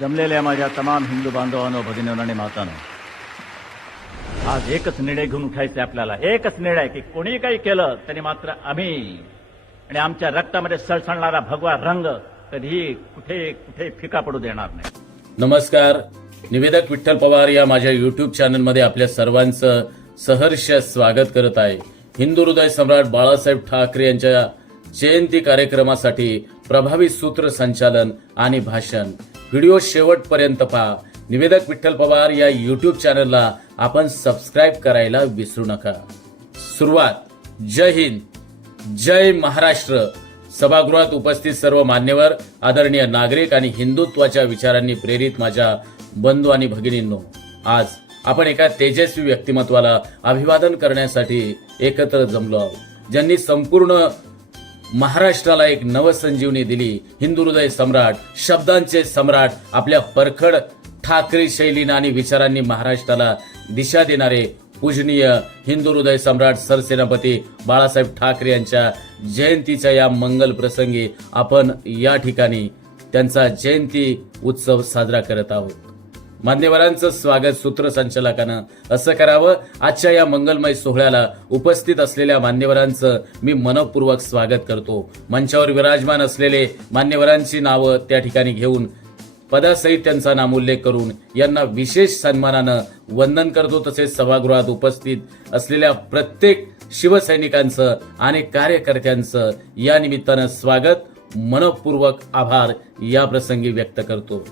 जमलेल्या माझ्या तमाम हिंदू बांधवांनो, भगिनींनो आणि मातांनो, आज एकच निर्णय घेऊन उठायचे आपल्याला. एकच निर्णय की कोणी काही केलं तरी मात्र आम्ही आणि आमच्या रक्तामध्ये सळसळणारा भगवा रंग कधीही कुठे कुठे फिका पडू देणार नाही. नमस्कार. निवेदक विठ्ठल पवार या माझ्या युट्यूब चॅनलमध्ये आपल्या सर्वांचं सहर्ष स्वागत करत आहे. हिंदू हृदय सम्राट बाळासाहेब ठाकरे यांच्या जयंती कार्यक्रमासाठी प्रभावी सूत्रसंचालन आणि भाषण. व्हिडिओ शेवटपर्यंत पहा. निवेदक विठ्ठल पवार या युट्यूब चॅनलला आपण सबस्क्राईब करायला विसरू नका. सुरुवात. जय हिंद, जय महाराष्ट्र. सभागृहात उपस्थित सर्व मान्यवर, आदरणीय नागरिक आणि हिंदुत्वाच्या विचारांनी प्रेरित माझ्या बंधू आणि भगिनींनो, आज आपण एका तेजस्वी व्यक्तिमत्वाला अभिवादन करण्यासाठी एकत्र जमलो आहोत, ज्यांनी संपूर्ण महाराष्ट्राला एक नवसंजीवनी दिली. हिंदू हृदय सम्राट, शब्दांचे सम्राट, आपल्या परखड ठाकरे शैलीनं आणि विचारांनी महाराष्ट्राला दिशा देणारे पूजनीय हिंदू हृदय सम्राट सरसेनापती बाळासाहेब ठाकरे यांच्या जयंतीच्या या मंगल प्रसंगी आपण या ठिकाणी त्यांचा जयंती उत्सव साजरा करत आहोत. मान्यवरांचं स्वागत सूत्रसंचालकानं असं करावं. आजच्या या मंगलमय सोहळ्याला उपस्थित असलेल्या मान्यवरांचं मी मनपूर्वक स्वागत करतो. मंचावर विराजमान असलेले मान्यवरांची नावं त्या ठिकाणी घेऊन पदासहित त्यांचा नामोल्लेख करून यांना विशेष सन्मानानं वंदन करतो. तसेच सभागृहात उपस्थित असलेल्या प्रत्येक शिवसैनिकांचं आणि कार्यकर्त्यांचं या निमित्तानं स्वागत, मनपूर्वक आभार या प्रसंगी व्यक्त करतो.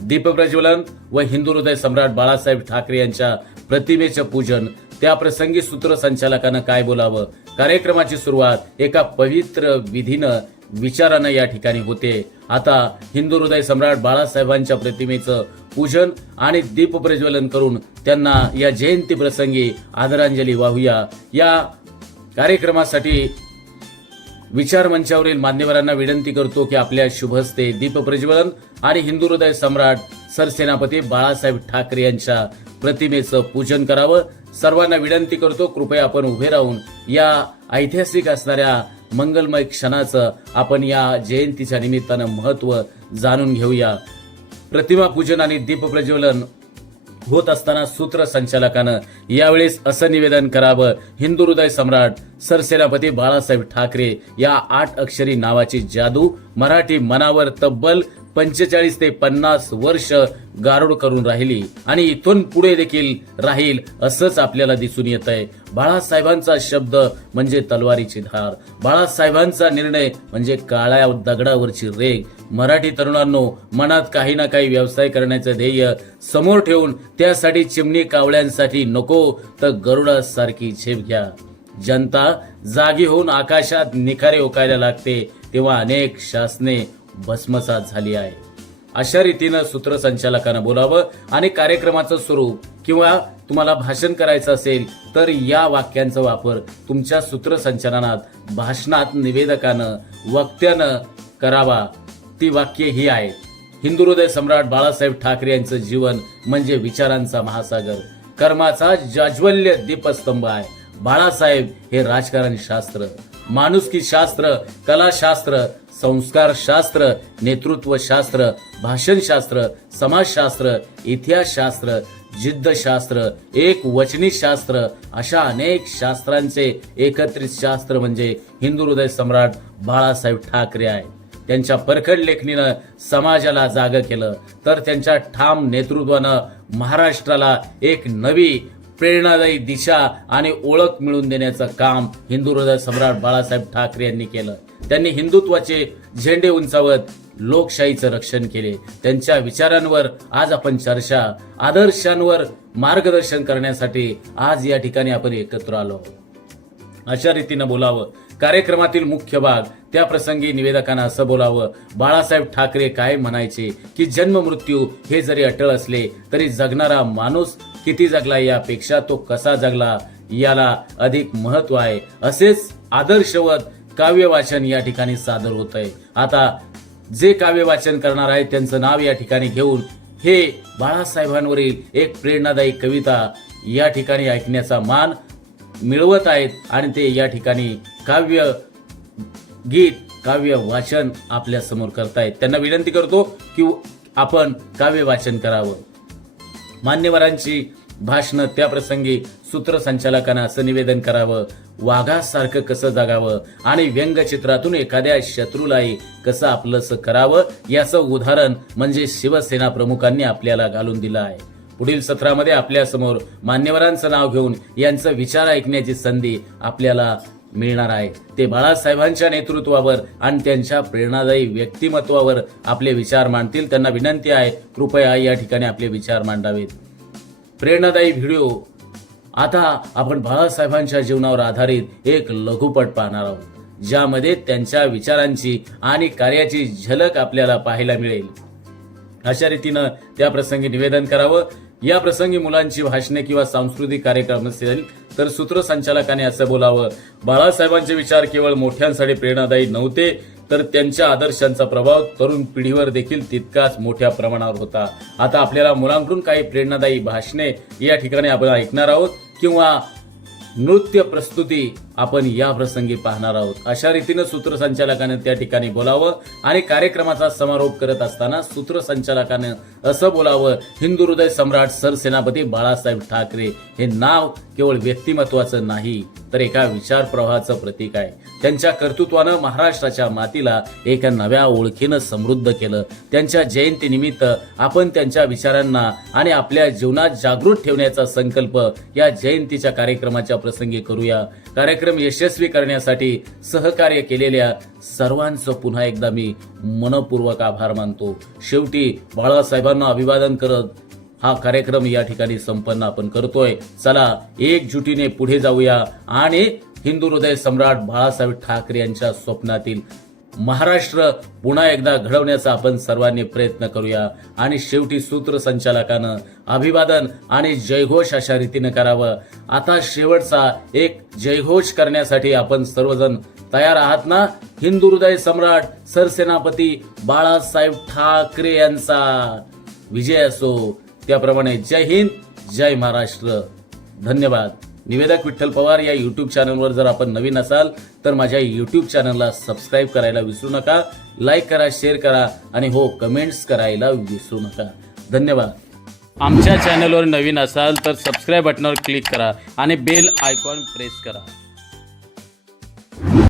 दीपप्रज्वलन व हिंदू हृदय सम्राट बाळासाहेब ठाकरे यांच्या प्रतिमेचं पूजन, त्या प्रसंगी सूत्रसंचालकानं काय बोलावं. कार्यक्रमाची सुरुवात एका पवित्र विधीनं, विचारानं या ठिकाणी होते. आता हिंदू हृदय सम्राट बाळासाहेबांच्या प्रतिमेचं पूजन आणि दीपप्रज्वलन करून त्यांना या जयंती प्रसंगी आदरांजली वाहूया. या कार्यक्रमासाठी विचार मंचावरील मान्यवरांना विनंती करतो की आपल्या शुभहस्ते दीपप्रज्वलन आणि हिंदू हृदय सम्राट सरसेनापती बाळासाहेब ठाकरे यांच्या प्रतिमेचं पूजन करावं. सर्वांना विनंती करतो, कृपया आपण उभे राहून या ऐतिहासिक असणाऱ्या मंगलमय क्षणाचं आपण या जयंतीच्या निमित्तानं महत्व जाणून घेऊया. प्रतिमा पूजन आणि दीपप्रज्वलन होत असताना सूत्रसंचालकानं यावेळेस असं निवेदन करावं. हिंदू हृदय सम्राट सरसेनापती बाळासाहेब ठाकरे या 8 अक्षरी नावाची जादू मराठी मनावर तब्बल 45 ते 50 वर्ष गारुड करून राहिली आणि इथून पुढे देखील राहील असंच आपल्याला दिसून येत आहे. बाळासाहेबांचा शब्द म्हणजे तलवारीची धार, बाळासाहेबांचा निर्णय म्हणजे काळ्या दगडावरची रेग. मराठी तरुणांनो, मनात काही ना काही व्यवसाय करण्याचं ध्येय समोर ठेवून त्यासाठी चिमणी कावळ्यांसाठी नको तर गरुडासारखी झेप घ्या. जनता जागी होऊन आकाशात निखारे ओकायला लागते तेव्हा अनेक शासने भस्मसात झाली आहे. अशा रीतीनं सूत्रसंचालकानं बोलावं आणि कार्यक्रमाचं स्वरूप किंवा तुम्हाला भाषण करायचं असेल तर या वाक्यांचा वापर तुमच्या सूत्रसंचालनात, भाषणात निवेदकानं, वक्त्यानं करावा. ती वाक्य ही आहेत. हिंदू हृदय सम्राट बाळासाहेब ठाकरे यांचं जीवन म्हणजे विचारांचा महासागर, कर्माचा जाज्वल्य दीपस्तंभ आहे. बाळासाहेब हे राजकारण शास्त्र, माणुसकी शास्त्र, कलाशास्त्र, संस्कार शास्त्र, नेतृत्व शास्त्र, भाषण शास्त्र, समाजशास्त्र, इतिहास शास्त्र, जिद्दशास्त्र, एक वचनी शास्त्र, अशा अनेक शास्त्रांचे एकत्रित शास्त्र म्हणजे हिंदू हृदय सम्राट बाळासाहेब ठाकरे आहे. त्यांच्या परखड लेखणीनं समाजाला जागं केलं तर त्यांच्या ठाम नेतृत्वानं महाराष्ट्राला एक नवी प्रेरणादायी दिशा आणि ओळख मिळवून देण्याचं काम हिंदू हृदय सम्राट बाळासाहेब ठाकरे यांनी केलं. त्यांनी हिंदुत्वाचे झेंडे उंचावत लोकशाहीचं रक्षण केले. त्यांच्या विचारांवर आज आपण चर्चा, आदर्शांवर मार्गदर्शन करण्यासाठी आज या ठिकाणी आपण एकत्र आलो. अशा रीतीनं बोलावं. कार्यक्रमातील मुख्य भाग, त्या प्रसंगी निवेदकांना असं बोलावं. बाळासाहेब ठाकरे काय म्हणायचे की जन्म मृत्यू हे जरी अटळ असले तरी जगणारा माणूस किती जगला यापेक्षा तो कसा जगला याला अधिक महत्व आहे. असेच आदर्शवत काव्य वाचन या ठिकाणी सादर होत आहे. आता जे काव्य वाचन करणार आहे त्यांचं नाव या ठिकाणी घेऊन हे बाळासाहेबांवरील एक प्रेरणादायी कविता या ठिकाणी ऐकण्याचा मान मिळवत आहेत आणि ते या ठिकाणी काव्य गीत, काव्य वाचन आपल्या समोर करतायत. त्यांना विनंती करतो की आपण काव्य वाचन करावं. मान्यवरांची भाषणं त्या प्रसंगी सूत्रसंचालकांना असं निवेदन करावं, वाघासारखं कसं जगावं आणि व्यंगचित्रातून एखाद्या शत्रूलाही कसं आपलंसं करावं याचं उदाहरण म्हणजे शिवसेना प्रमुखांनी आपल्याला घालून दिलं आहे. पुढील सत्रामध्ये आपल्या समोर मान्यवरांचं नाव घेऊन यांचं विचार ऐकण्याची संधी आपल्याला मिळणार आहे. ते बाळासाहेबांच्या नेतृत्वावर आणि त्यांच्या प्रेरणादायी व्यक्तिमत्वावर आपले विचार मांडतील. त्यांना विनंती आहे, कृपया या ठिकाणी आपले विचार मांडावेत. प्रेरणादायी व्हिडिओ आता आपण बाळासाहेबांच्या जीवनावर आधारित एक लघुपट पाहणार आहोत, ज्यामध्ये त्यांच्या विचारांची आणि कार्याची झलक आपल्याला पाहायला मिळेल. अशा रीतीनं त्या प्रसंगी निवेदन करावं. या प्रसंगी मुलांची भाषणे किंवा सांस्कृतिक कार्यक्रम असेल तर सूत्रसंचालकाने असं बोलावं, बाळासाहेबांचे विचार केवळ मोठ्यांसाठी प्रेरणादायी नव्हते, तर त्यांच्या आदर्शांचा प्रभाव तरुण पिढीवर देखील तितकाच मोठ्या प्रमाणावर होता. आता आपल्याला मुलांकडून काही प्रेरणादायी भाषणे या ठिकाणी आपण ऐकणार आहोत किंवा नृत्य प्रस्तुती आपण या प्रसंगी पाहणार आहोत. अशा रीतीनं सूत्रसंचालकाने त्या ठिकाणी बोलावं आणि कार्यक्रमाचा समारोप करत असताना सूत्रसंचालकाने असं बोलावं, हिंदू हृदय सम्राट सरसेनापती बाळासाहेब ठाकरे हे नाव केवळ व्यक्तिमत्वाचं नाही, तर एका विचार प्रवाहाचं प्रतीक आहे. त्यांच्या कर्तृत्वानं महाराष्ट्राच्या मातीला एका नव्या ओळखीनं समृद्ध केलं. त्यांच्या जयंतीनिमित्त आपण त्यांच्या विचारांना आणि आपल्या जीवनात जागृत ठेवण्याचा संकल्प या जयंतीच्या कार्यक्रमाच्या प्रसंगी करूया. कार्यक्रम यशस्वी करण्यासाठी सहकार्य केलेल्या सर्वांचं पुन्हा एकदा मी मनपूर्वक आभार मानतो. शेवटी बाळासाहेबांना अभिवादन करत हा कार्यक्रम या ठिकाणी संपन्न आपण करतोय. चला एकजुटीने पुढे जाऊया आणि हिंदू हृदय सम्राट बाळासाहेब ठाकरे यांच्या स्वप्नातील महाराष्ट्र पुन्हा एकदा घडवण्याचा आपण सर्वांनी प्रयत्न करूया. आणि शेवटी सूत्रसंचालकानं अभिवादन आणि जयघोष अशा रीतीने करावं. आता शेवटचा एक जयघोष करण्यासाठी आपण सर्वजण तयार आहात ना? हिंदू हृदय सम्राट सरसेनापती बाळासाहेब ठाकरे यांचा विजय असो. त्याप्रमाणे जय हिंद, जय महाराष्ट्र. धन्यवाद. निवेदक विठ्ठल पवार या युट्यूब चॅनलवर जर आपण नवीन असाल तर माझ्या युट्यूब चॅनलला सबस्क्राईब करायला विसरू नका. लाईक करा, शेअर करा आणि हो, कमेंट्स करायला विसरू नका. धन्यवाद. आमच्या चॅनलवर नवीन असाल तर सबस्क्राईब बटनावर क्लिक करा आणि बेल आयकॉन प्रेस करा.